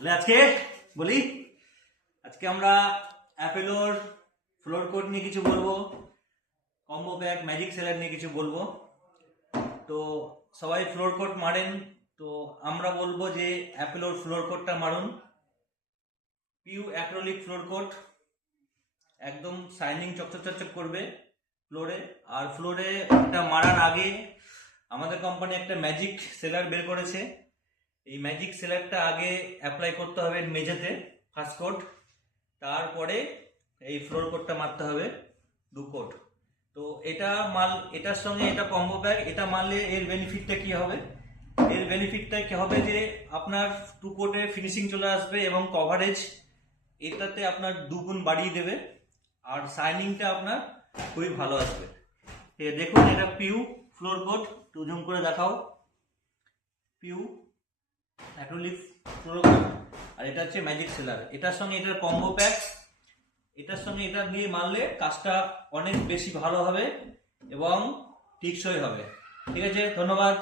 আজকে বলি, আজকে আমরা অ্যাপেলোর ফ্লোর কোট নিয়ে কিছু বলবো, কম্বো প্যাক ম্যাজিক সেলার নিয়ে কিছু বলবো। তো সবাই ফ্লোর কোট মারেন, তো আমরা বলবো যে অ্যাপেলোর ফ্লোর কোটটা মারুন। পিউ অ্যাক্রিলিক ফ্লোর কোট, একদম শাইনিং চকচক চকচক করবে ফ্লোরে। আর ফ্লোরে এটা মারার আগে আমাদের কোম্পানি একটা ম্যাজিক সেলার বের করেছে। এই ম্যাজিক সেলারটা আগে অ্যাপ্লাই করতে হবে মেঝেতে ফার্স্ট কোট, তারপরে এই ফ্লোর কোটটা মারতে হবে 2 কোট। তো এটা এটার সঙ্গে এটা কম্বো প্যাক, এটা মারলে এর বেনিফিটটা কি হবে? এর বেনিফিটটা কি হবে যে আপনার 2 কোটে ফিনিশিং চলে আসবে এবং কভারেজ এটাতে আপনার 2 গুণ বাড়িয়ে দেবে, আর শাইনিংটা আপনার খুবই ভালো আসবে। দেখুন, এটা পিউ ফ্লোর কোট, একটু জুম করে দেখাও। পিউ অ্যাক্রিলিক ফ্লোর কোট, আর এটা হচ্ছে ম্যাজিক সেলার। এটার সঙ্গে এটার কম্বো প্যাক, এটার সঙ্গে এটা দিয়ে মারলে কাজটা অনেক বেশি ভালো হবে এবং টেকসই হবে। ঠিক আছে, ধন্যবাদ।